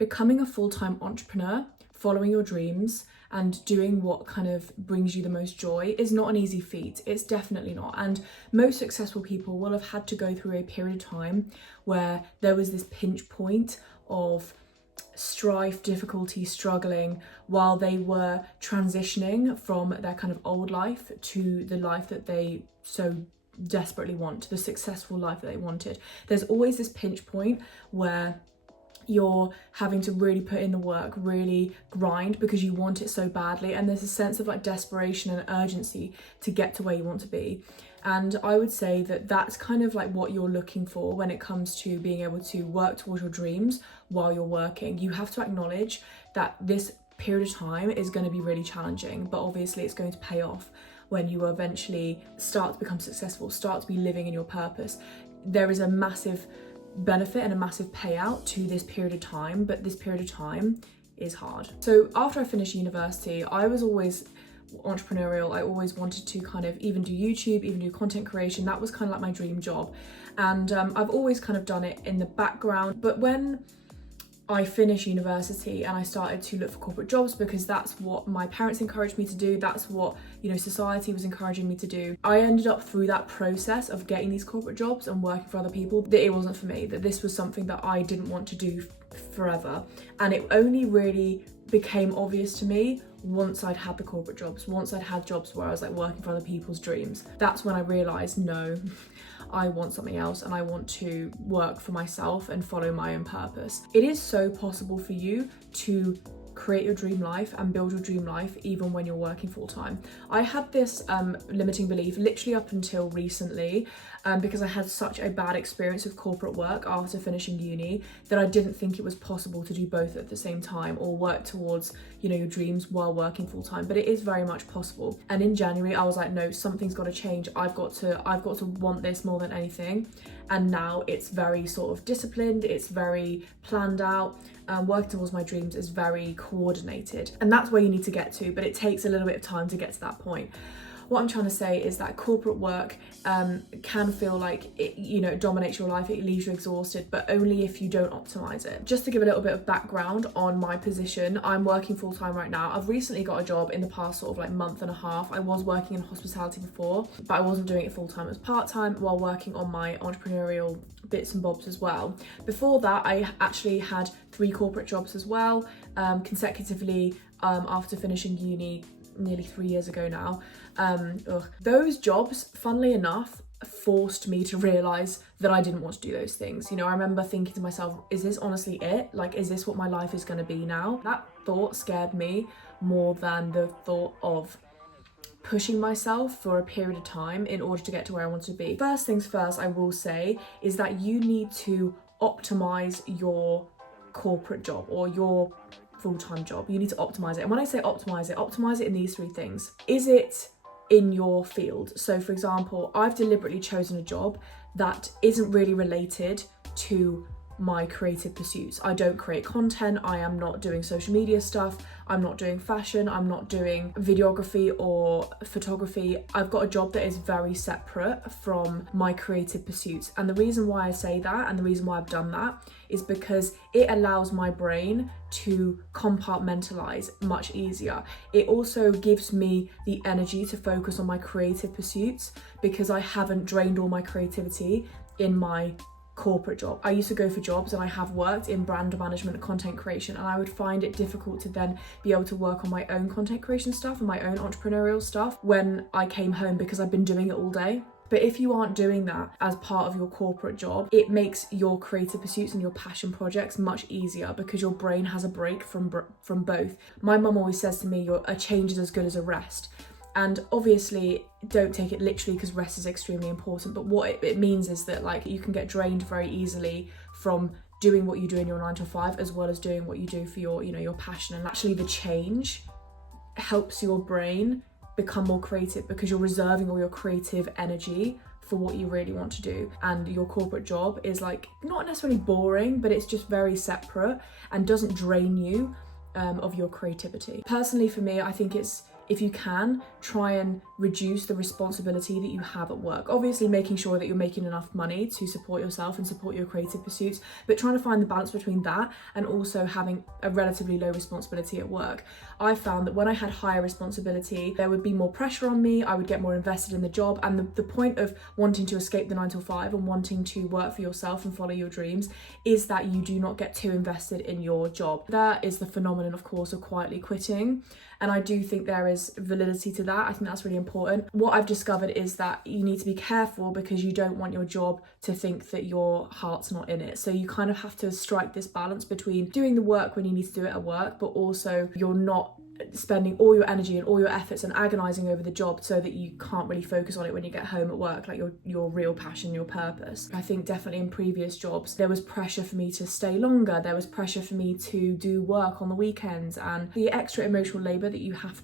becoming a full-time entrepreneur, following your dreams and doing what kind of brings you the most joy is not an easy feat. It's definitely not. And most successful people will have had to go through a period of time where there was this pinch point of strife, difficulty, struggling while they were transitioning from their kind of old life to the life that they so desperately want, the successful life that they wanted. There's always this pinch point where you're having to really put in the work, really grind because you want it so badly, and there's a sense of like desperation and urgency to get to where you want to be. And I would say that that's kind of like what you're looking for when it comes to being able to work towards your dreams while you're working. You have to acknowledge that this period of time is going to be really challenging, but obviously it's going to pay off when you eventually start to become successful, start to be living in your purpose. There is a massive benefit and a massive payout to this period of time, but this period of time is hard. So after I finished university, I was always entrepreneurial. I always wanted to kind of even do YouTube, even do content creation. That was kind of like my dream job. And I've always kind of done it in the background. But when I finished university and I started to look for corporate jobs, because that's what my parents encouraged me to do, that's what, you know, society was encouraging me to do, I ended up through that process of getting these corporate jobs and working for other people that it wasn't for me, that this was something that I didn't want to do forever. And it only really became obvious to me once I'd had the corporate jobs, once I'd had jobs where I was like working for other people's dreams. That's when I realized, no, I want something else and I want to work for myself and follow my own purpose. It is so possible for you to create your dream life and build your dream life even when you're working full-time. I had this limiting belief literally up until recently because I had such a bad experience with corporate work after finishing uni that I didn't think it was possible to do both at the same time or work towards, you know, your dreams while working full-time, but it is very much possible. And in January I was like, no, something's got to change. I've got to want this more than anything. And now it's very sort of disciplined, it's very planned out. Working towards my dreams is very coordinated, and that's where you need to get to, but it takes a little bit of time to get to that point. What I'm trying to say is that corporate work can feel like it, you know, it dominates your life, it leaves you exhausted, but only if you don't optimize it. Just to give a little bit of background on my position, I'm working full-time right now. I've recently got a job in the past sort of like month and a half. I was working in hospitality before, but I wasn't doing it full-time, it was part-time while working on my entrepreneurial bits and bobs as well. Before that, I actually had 3 corporate jobs as well, consecutively after finishing uni nearly 3 years ago now. Those jobs, funnily enough, forced me to realize that I didn't want to do those things. You know, I remember thinking to myself, is this honestly it? Like, is this what my life is going to be now? That thought scared me more than the thought of pushing myself for a period of time in order to get to where I want to be. First things first, I will say, is that you need to optimize your corporate job or your full-time job. You need to optimize it. And when I say optimize it in these 3 things. Is it in your field? So for example, I've deliberately chosen a job that isn't really related to my creative pursuits. I don't create content, I am not doing social media stuff, I'm not doing fashion, I'm not doing videography or photography. I've got a job that is very separate from my creative pursuits. And the reason why I say that and the reason why I've done that is because it allows my brain to compartmentalize much easier. It also gives me the energy to focus on my creative pursuits because I haven't drained all my creativity in my corporate job. I used to go for jobs and I have worked in brand management and content creation, and I would find it difficult to then be able to work on my own content creation stuff and my own entrepreneurial stuff when I came home because I've been doing it all day. But if you aren't doing that as part of your corporate job, it makes your creative pursuits and your passion projects much easier because your brain has a break from both. My mum always says to me, a change is as good as a rest. And obviously, don't take it literally because rest is extremely important. But what it means is that like you can get drained very easily from doing what you do in your 9 to 5 as well as doing what you do for your, you know, your passion. And actually the change helps your brain become more creative because you're reserving all your creative energy for what you really want to do. And your corporate job is like not necessarily boring, but it's just very separate and doesn't drain you of your creativity. Personally, for me, I think it's if you can, try and reduce the responsibility that you have at work. Obviously making sure that you're making enough money to support yourself and support your creative pursuits, but trying to find the balance between that and also having a relatively low responsibility at work. I found that when I had higher responsibility, there would be more pressure on me, I would get more invested in the job, and the point of wanting to escape the 9 to 5 and wanting to work for yourself and follow your dreams is that you do not get too invested in your job. That is the phenomenon, of course, of quietly quitting. And I do think there is validity to that. I think that's really important. What I've discovered is that you need to be careful because you don't want your job to think that your heart's not in it. So you kind of have to strike this balance between doing the work when you need to do it at work, but also you're not spending all your energy and all your efforts and agonizing over the job so that you can't really focus on it when you get home at work, like your real passion, your purpose. I think definitely in previous jobs there was pressure for me to stay longer, there was pressure for me to do work on the weekends, and the extra emotional labor that you have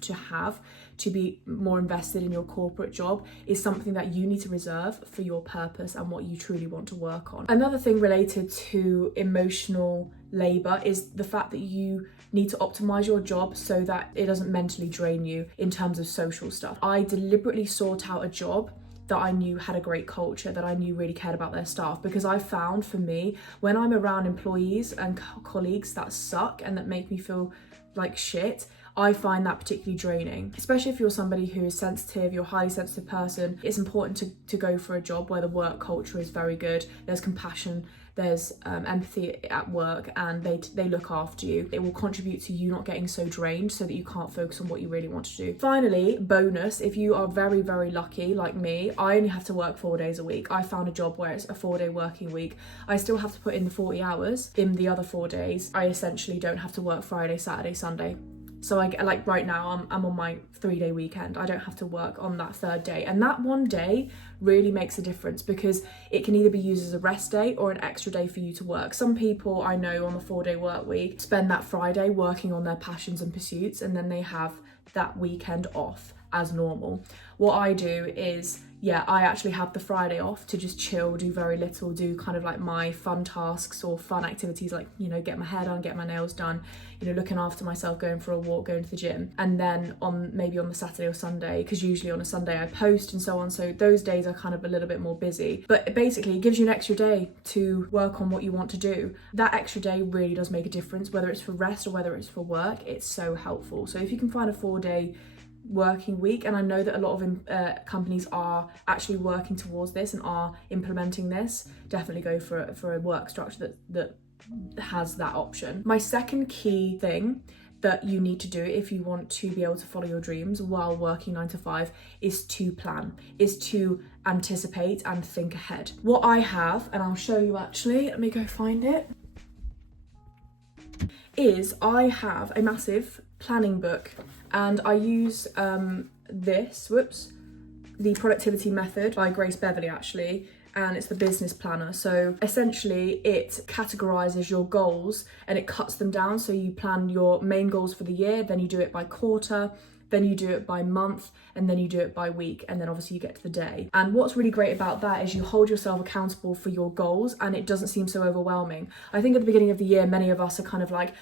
to be more invested in your corporate job is something that you need to reserve for your purpose and what you truly want to work on. Another thing related to emotional labor is the fact that you need to optimize your job so that it doesn't mentally drain you in terms of social stuff. I deliberately sought out a job that I knew had a great culture, that I knew really cared about their staff, because I found for me, when I'm around employees and colleagues that suck and that make me feel like shit, I find that particularly draining. Especially if you're somebody who is sensitive, you're a highly sensitive person, it's important to go for a job where the work culture is very good, there's compassion, there's empathy at work, and they look after you. It will contribute to you not getting so drained so that you can't focus on what you really want to do. Finally, bonus, if you are very, very lucky like me, I only have to work 4 days a week. I found a job where it's a 4-day working week. I still have to put in the 40 hours. In the other 4 days, I essentially don't have to work Friday, Saturday, Sunday. So like right now, I'm on my 3-day weekend. I don't have to work on that 3rd day. And that 1 day really makes a difference because it can either be used as a rest day or an extra day for you to work. Some people I know on the 4-day work week spend that Friday working on their passions and pursuits, and then they have that weekend off as normal. What I do is, I actually have the Friday off to just chill, do very little, do kind of like my fun tasks or fun activities, like, get my hair done, get my nails done, looking after myself, going for a walk, going to the gym. And then maybe on the Saturday or Sunday, because usually on a Sunday I post and so on, so those days are kind of a little bit more busy. But basically it gives you an extra day to work on what you want to do. That extra day really does make a difference, whether it's for rest or whether it's for work. It's so helpful. So if you can find a 4-day working week, and I know that a lot of companies are actually working towards this and are implementing this, definitely go for a work structure that has that option. My second key thing that you need to do if you want to be able to follow your dreams while working 9 to 5 is to plan, is to anticipate and think ahead. What I have, and I'll show you actually, let me go find it, is I have a massive planning book, and I use the Productivity Method by Grace Beverly actually, and it's the business planner. So essentially it categorizes your goals and it cuts them down. So you plan your main goals for the year, then you do it by quarter, then you do it by month, and then you do it by week, and then obviously you get to the day. And what's really great about that is you hold yourself accountable for your goals and it doesn't seem so overwhelming. I think at the beginning of the year, many of us are kind of like,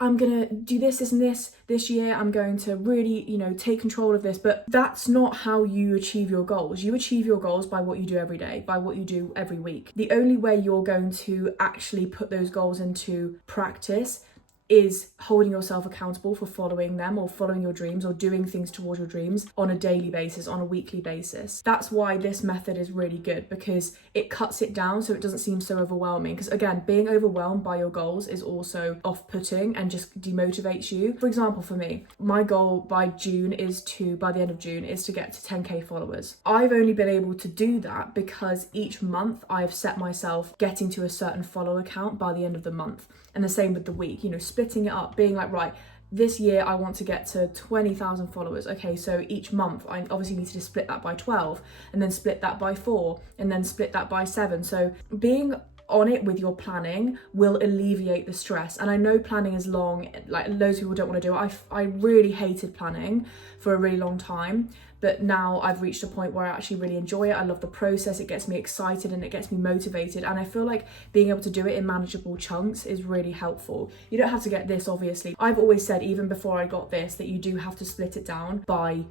I'm gonna do this and this year, I'm going to really, take control of this. But that's not how you achieve your goals. You achieve your goals by what you do every day, by what you do every week. The only way you're going to actually put those goals into practice is holding yourself accountable for following them or following your dreams or doing things towards your dreams on a daily basis, on a weekly basis. That's why this method is really good, because it cuts it down so it doesn't seem so overwhelming. Because again, being overwhelmed by your goals is also off-putting and just demotivates you. For example, for me, my goal by the end of June is to get to 10k followers. I've only been able to do that because each month I've set myself getting to a certain follower count by the end of the month. And the same with the week, splitting it up, being like, right, this year I want to get to 20,000 followers. Okay, so each month I obviously need to split that by 12 and then split that by 4 and then split that by 7. So being on it with your planning will alleviate the stress. And I know planning is long, like loads of people don't want to do it. I really hated planning for a really long time, but now I've reached a point where I actually really enjoy it. I love the process, it gets me excited and it gets me motivated, and I feel like being able to do it in manageable chunks is really helpful. You don't have to get this, obviously. I've always said, even before I got this, that you do have to split it down by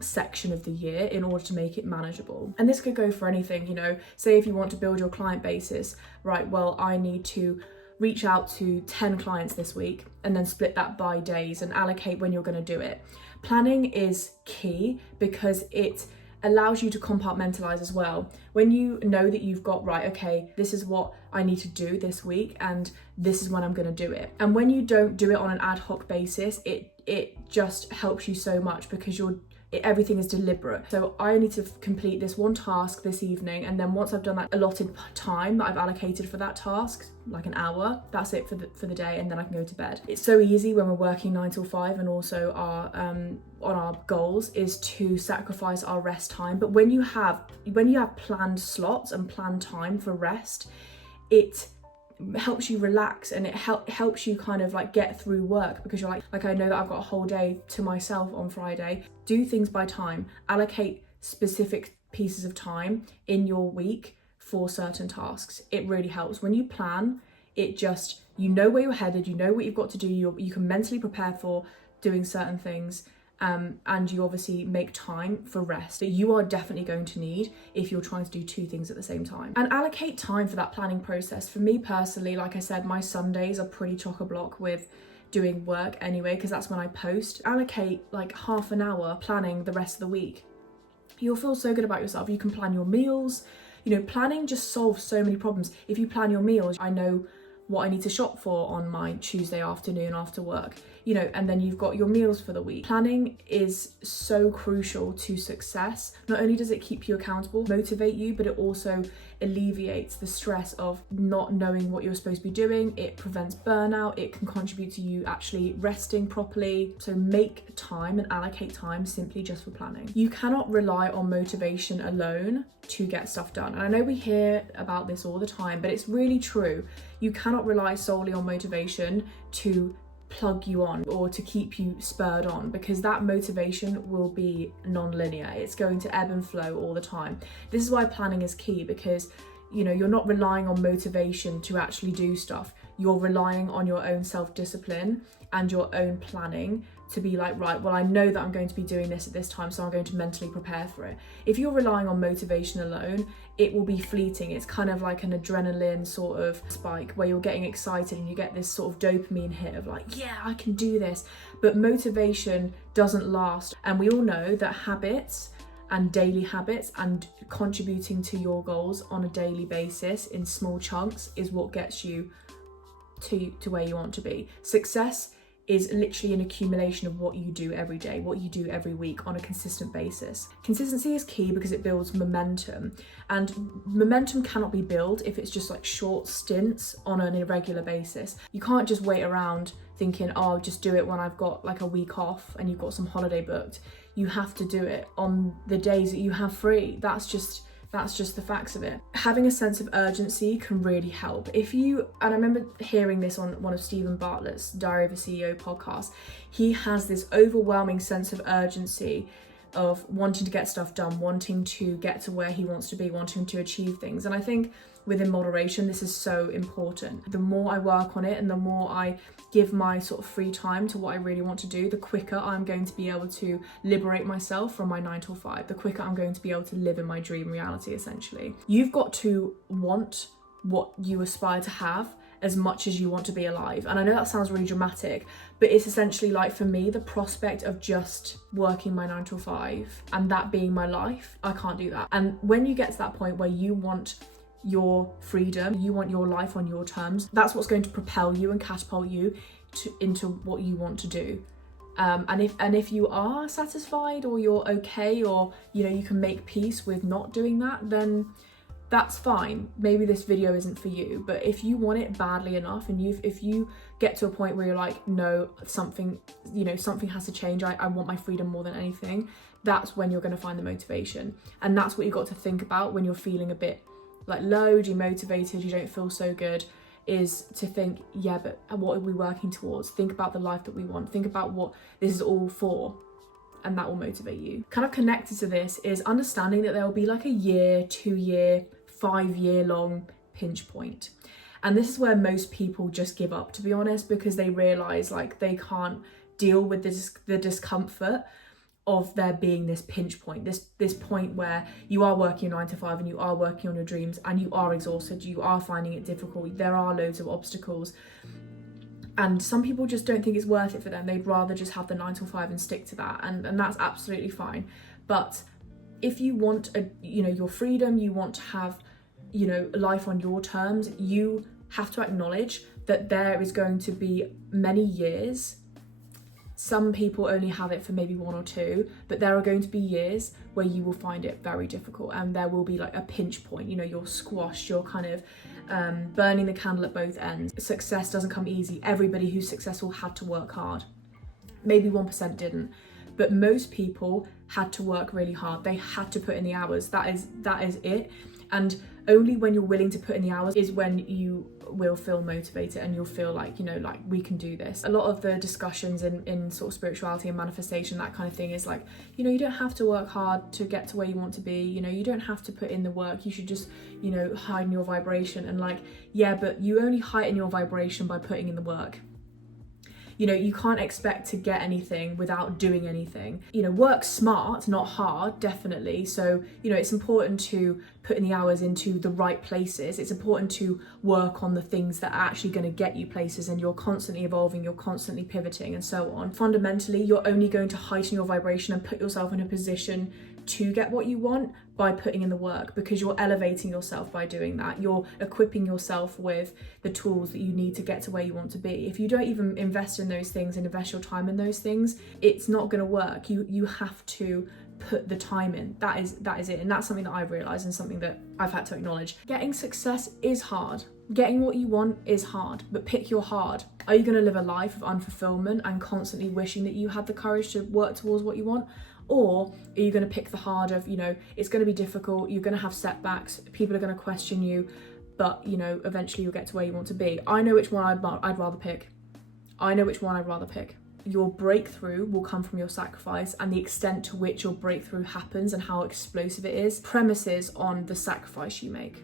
section of the year in order to make it manageable. And this could go for anything, you know, say if you want to build your client basis, right, well, I need to reach out to 10 clients this week, and then split that by days and allocate when you're going to do it. Planning is key because it allows you to compartmentalize as well. When you know that you've got, right, okay, this is what I need to do this week and this is when I'm going to do it. And when you don't do it on an ad hoc basis, it just helps you so much because everything is deliberate. So I need to complete this one task this evening, and then once I've done that allotted time that I've allocated for that task, like an hour, that's it for the day, and then I can go to bed. It's so easy when we're working 9 till 5 and also our on our goals is to sacrifice our rest time. But when you have planned slots and planned time for rest, it helps you relax, and it helps you kind of like get through work, because you're like I know that I've got a whole day to myself on Friday. Do things by time, allocate specific pieces of time in your week for certain tasks. It really helps when you plan. It just, you know where you're headed, you know what you've got to do, you can mentally prepare for doing certain things. And you obviously make time for rest that you are definitely going to need if you're trying to do two things at the same time. And allocate time for that planning process. For me personally, like I said, my Sundays are pretty chock-a-block with doing work anyway, because that's when I post. Allocate like half an hour planning the rest of the week. You'll feel so good about yourself. You can plan your meals. You know, planning just solves so many problems. If you plan your meals, I know what I need to shop for on my Tuesday afternoon after work, you know, and then you've got your meals for the week. Planning is so crucial to success. Not only does it keep you accountable, motivate you, but it also alleviates the stress of not knowing what you're supposed to be doing. It prevents burnout. It can contribute to you actually resting properly. So make time and allocate time simply just for planning. You cannot rely on motivation alone to get stuff done. And I know we hear about this all the time, but it's really true. You cannot rely solely on motivation to plug you on or to keep you spurred on, because that motivation will be non-linear. It's going to ebb and flow all the time. This is why planning is key, because you know, you're not relying on motivation to actually do stuff. You're relying on your own self-discipline and your own planning to be like, right, well, I know that I'm going to be doing this at this time, so I'm going to mentally prepare for it. If you're relying on motivation alone, it will be fleeting. It's kind of like an adrenaline sort of spike where you're getting excited and you get this sort of dopamine hit of like, yeah, I can do this. But motivation doesn't last. And we all know that habits and daily habits and contributing to your goals on a daily basis in small chunks is what gets you to where you want to be. Success is literally an accumulation of what you do every day, what you do every week on a consistent basis. Consistency is key because it builds momentum, and momentum cannot be built if it's just like short stints on an irregular basis. You can't just wait around thinking, oh, I'll just do it when I've got like a week off and you've got some holiday booked. You have to do it on the days that you have free. That's just the facts of it. Having a sense of urgency can really help. And I remember hearing this on one of Stephen Bartlett's Diary of a CEO podcast. He has this overwhelming sense of urgency of wanting to get stuff done, wanting to get to where he wants to be, wanting to achieve things. And I think within moderation, this is so important. The more I work on it and the more I give my sort of free time to what I really want to do, the quicker I'm going to be able to liberate myself from my 9 to 5, the quicker I'm going to be able to live in my dream reality, essentially. You've got to want what you aspire to have as much as you want to be alive. And I know that sounds really dramatic, but it's essentially like, for me, the prospect of just working my 9 to 5 and that being my life, I can't do that. And when you get to that point where you want your freedom, you want your life on your terms, that's what's going to propel you and catapult you into what you want to do. And if you are satisfied, or you're okay, or you know, you can make peace with not doing that, then that's fine. Maybe this video isn't for you. But if you want it badly enough, and if you get to a point where you're like, no, something has to change, I want my freedom more than anything, that's when you're going to find the motivation. And that's what you've got to think about when you're feeling a bit like low, demotivated, you don't feel so good, is to think, yeah, but what are we working towards? Think about the life that we want. Think about what this is all for. And that will motivate you. Kind of connected to this is understanding that there will be like a year, 2 year, 5 year long pinch point. And this is where most people just give up, to be honest, because they realize like they can't deal with the discomfort of there being this pinch point, this point where you are working 9 to 5 and you are working on your dreams and you are exhausted, you are finding it difficult, there are loads of obstacles. And some people just don't think it's worth it for them. They'd rather just have the 9 to 5 and stick to that. And that's absolutely fine. But if you want your freedom, you want to have, life on your terms, you have to acknowledge that there is going to be many years. Some people only have it for maybe 1 or 2, but there are going to be years where you will find it very difficult, and there will be like a pinch point, you're squashed, you're kind of burning the candle at both ends. Success doesn't come easy. Everybody who's successful had to work hard. Maybe 1% didn't, but most people had to work really hard. They had to put in the hours. That is it. And only when you're willing to put in the hours is when you will feel motivated and you'll feel like, like we can do this. A lot of the discussions in sort of spirituality and manifestation, that kind of thing, is like, you don't have to work hard to get to where you want to be. You don't have to put in the work. You should just, heighten your vibration. And like, yeah, but you only heighten your vibration by putting in the work. You can't expect to get anything without doing anything. Work smart, not hard, definitely. So, it's important to put in the hours into the right places. It's important to work on the things that are actually going to get you places, and you're constantly evolving, you're constantly pivoting and so on. Fundamentally, you're only going to heighten your vibration and put yourself in a position to get what you want by putting in the work, because you're elevating yourself by doing that. You're equipping yourself with the tools that you need to get to where you want to be. If you don't even invest in those things and invest your time in those things, it's not going to work. You have to put the time in. That is it. And that's something that I've realized and something that I've had to acknowledge. Getting success is hard. Getting what you want is hard, but pick your hard. Are you going to live a life of unfulfillment and constantly wishing that you had the courage to work towards what you want? Or are you going to pick the hard of, it's going to be difficult, you're going to have setbacks, people are going to question you, but, eventually you'll get to where you want to be. I know which one I'd rather pick. Your breakthrough will come from your sacrifice, and the extent to which your breakthrough happens and how explosive it is premises on the sacrifice you make.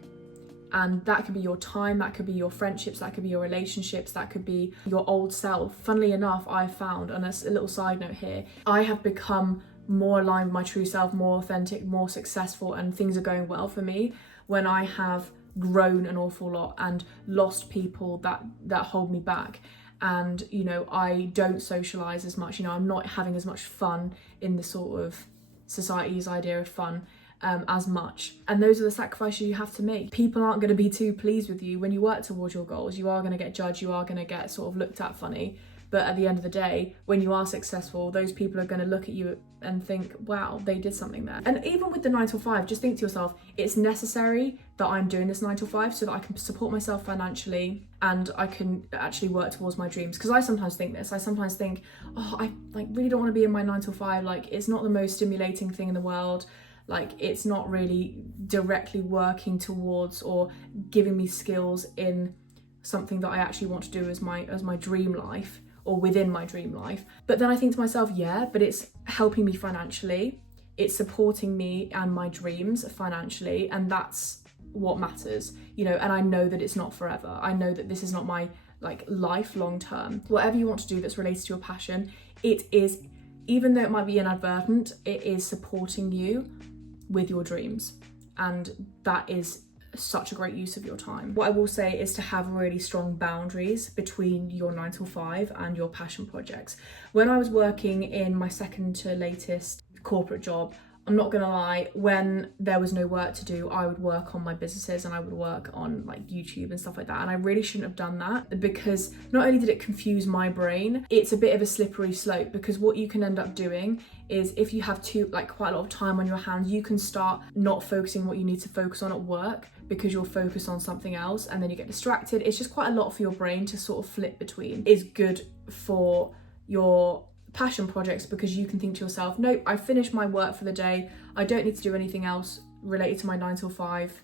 And that could be your time, that could be your friendships, that could be your relationships, that could be your old self. Funnily enough, I've found, and a little side note here, I have become more aligned with my true self, more authentic, more successful, and things are going well for me when I have grown an awful lot and lost people that hold me back. And I don't socialize as much, I'm not having as much fun in the sort of society's idea of fun as much. And those are the sacrifices you have to make. People aren't going to be too pleased with you when you work towards your goals. You are going to get judged, you are going to get sort of looked at funny. But at the end of the day, when you are successful, those people are going to look at you and think, wow, they did something there. And even with the 9 to 5, just think to yourself, it's necessary that I'm doing this 9 to 5 so that I can support myself financially and I can actually work towards my dreams. Because I sometimes think this. I sometimes think, I really don't want to be in my 9 to 5. Like, it's not the most stimulating thing in the world. Like, it's not really directly working towards or giving me skills in something that I actually want to do as my dream life, or within my dream life. But then I think to myself, yeah, but it's helping me financially, it's supporting me and my dreams financially, and that's what matters, and I know that it's not forever. I know that this is not my life long term. Whatever you want to do that's related to your passion, it is, even though it might be inadvertent, it is supporting you with your dreams, and that is such a great use of your time. What I will say is to have really strong boundaries between your 9 to 5 and your passion projects. When I was working in my second to latest corporate job, I'm not gonna lie, when there was no work to do, I would work on my businesses and I would work on YouTube and stuff like that. And I really shouldn't have done that, because not only did it confuse my brain, it's a bit of a slippery slope, because what you can end up doing is, if you have quite a lot of time on your hands, you can start not focusing what you need to focus on at work because you're focused on something else, and then you get distracted. It's just quite a lot for your brain to sort of flip between. It's good for your passion projects because you can think to yourself, nope, I've finished my work for the day, I don't need to do anything else related to my 9 till 5,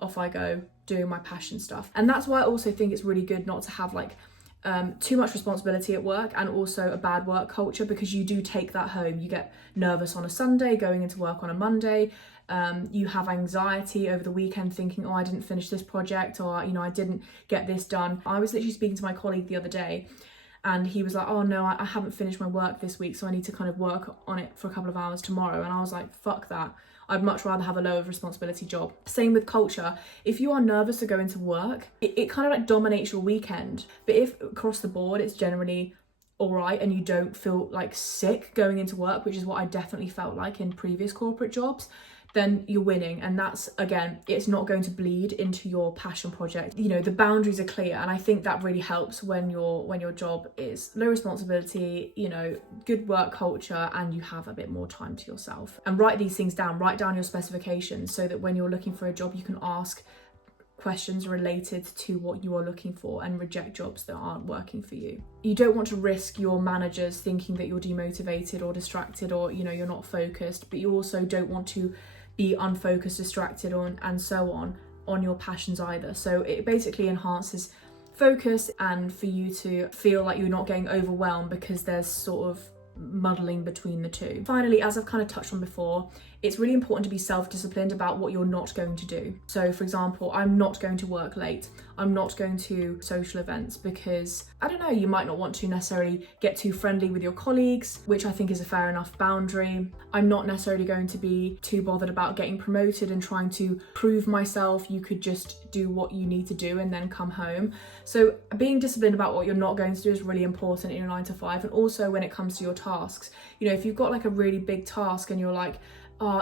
off I go doing my passion stuff. And that's why I also think it's really good not to have like too much responsibility at work and also a bad work culture, because you do take that home. You get nervous on a Sunday going into work on a Monday. You have anxiety over the weekend thinking, oh, I didn't finish this project, or, you know, I didn't get this done. I was literally speaking to my colleague the other day and he was like, oh no, I haven't finished my work this week, so I need to kind of work on it for a couple of hours tomorrow. And I was like, fuck that. I'd much rather have a lower responsibility job. Same with culture. If you are nervous to go into work, it kind of like dominates your weekend. But if across the board, it's generally all right and you don't feel like sick going into work, which is what I definitely felt like in previous corporate jobs, then you're winning. And that's, again, it's not going to bleed into your passion project. You know, the boundaries are clear, and I think that really helps when your job is low responsibility, you know, good work culture, and you have a bit more time to yourself. And write these things down, write down your specifications, so that when you're looking for a job, you can ask questions related to what you are looking for and reject jobs that aren't working for you. You don't want to risk your managers thinking that you're demotivated or distracted, or, you know, you're not focused, but you also don't want to be unfocused, distracted, and so on your passions either. So it basically enhances focus and for you to feel like you're not getting overwhelmed because there's sort of muddling between the two. Finally, as I've kind of touched on before, it's really important to be self-disciplined about what you're not going to do. So for example, I'm not going to work late. I'm not going to social events because, I don't know, you might not want to necessarily get too friendly with your colleagues, which I think is a fair enough boundary. I'm not necessarily going to be too bothered about getting promoted and trying to prove myself. You could just do what you need to do and then come home. So being disciplined about what you're not going to do is really important in your 9 to 5. And also when it comes to your tasks, you know, if you've got like a really big task and you're like,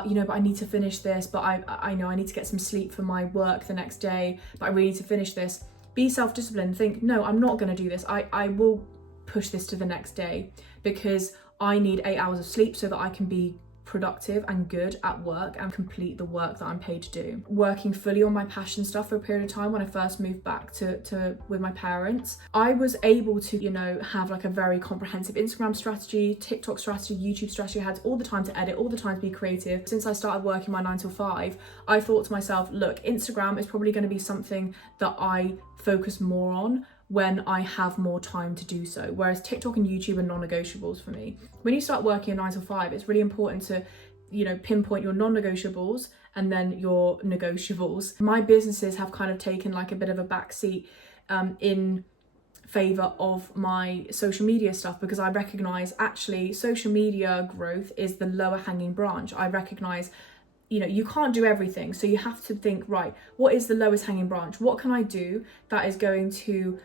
you know, but I need to finish this, but I know I need to get some sleep for my work the next day, but I really need to finish this. Be self-disciplined. Think, no, I'm not going to do this. I will push this to the next day because I need 8 hours of sleep so that I can be productive and good at work and complete the work that I'm paid to do. Working fully on my passion stuff for a period of time when I first moved back to with my parents, I was able to, you know, have like a very comprehensive Instagram strategy, TikTok strategy, YouTube strategy. I had all the time to edit, all the time to be creative. Since I started working my 9 to 5, I thought to myself, look, Instagram is probably going to be something that I focus more on when I have more time to do so. Whereas TikTok and YouTube are non-negotiables for me. When you start working a 9 to 5, it's really important to, you know, pinpoint your non-negotiables and then your negotiables. My businesses have kind of taken like a bit of a backseat in favor of my social media stuff, because I recognize actually social media growth is the lower hanging branch. I recognize, you know, you can't do everything. So you have to think, right, what is the lowest hanging branch? What can I do that is going to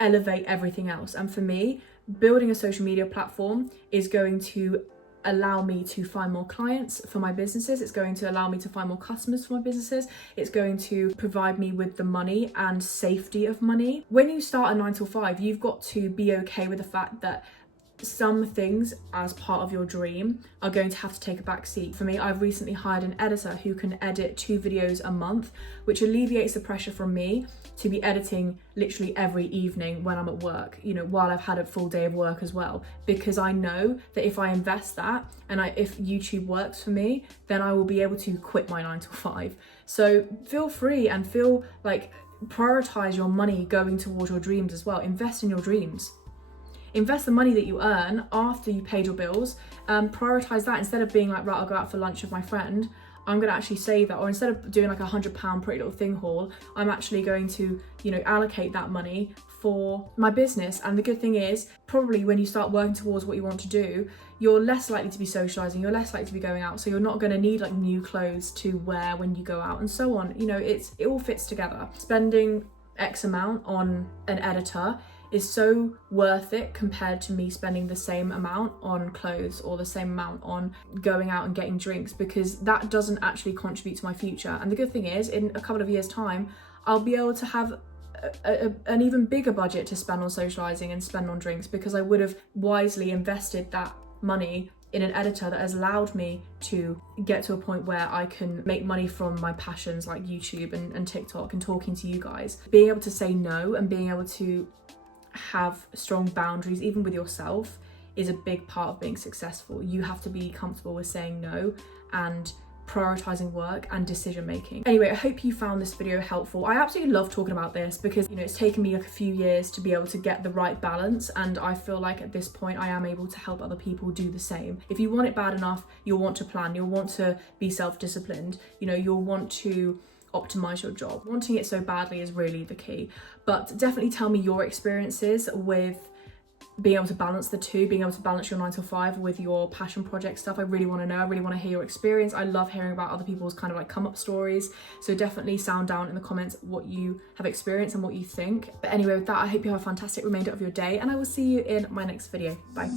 elevate everything else? And for me, building a social media platform is going to allow me to find more clients for my businesses. It's going to allow me to find more customers for my businesses. It's going to provide me with the money and safety of money. When you start a 9 to 5, you've got to be okay with the fact that some things as part of your dream are going to have to take a back seat. For me, I've recently hired an editor who can edit 2 videos a month, which alleviates the pressure from me to be editing literally every evening when I'm at work, you know, while I've had a full day of work as well, because I know that if I invest that and if YouTube works for me, then I will be able to quit my 9 to 5. So feel free and feel like prioritize your money going towards your dreams as well. Invest in your dreams. Invest the money that you earn after you paid your bills. Prioritize that instead of being like, right, I'll go out for lunch with my friend. I'm going to actually save that. Or instead of doing like £100 Pretty Little Thing haul, I'm actually going to, you know, allocate that money for my business. And the good thing is, probably when you start working towards what you want to do, you're less likely to be socializing, you're less likely to be going out, so you're not going to need like new clothes to wear when you go out and so on. You know, it all fits together. Spending X amount on an editor is so worth it compared to me spending the same amount on clothes or the same amount on going out and getting drinks, because that doesn't actually contribute to my future. And the good thing is, in a couple of years' time, I'll be able to have an even bigger budget to spend on socializing and spend on drinks, because I would have wisely invested that money in an editor that has allowed me to get to a point where I can make money from my passions like YouTube and TikTok and talking to you guys. Being able to say no and being able to have strong boundaries even with yourself is a big part of being successful. You have to be comfortable with saying no and prioritizing work and decision making. Anyway, I hope you found this video helpful. I absolutely love talking about this because, you know, it's taken me like a few years to be able to get the right balance, and I feel like at this point I am able to help other people do the same. If you want it bad enough, you'll want to plan, you'll want to be self-disciplined, you know, you'll want to optimize your job. Wanting it so badly is really the key. But definitely tell me your experiences with being able to balance the two, being able to balance your 9 to 5 with your passion project stuff. I really want to know. I really want to hear your experience. I love hearing about other people's kind of like come up stories. So definitely sound down in the comments what you have experienced and what you think. But anyway, with that, I hope you have a fantastic remainder of your day, and I will see you in my next video. Bye.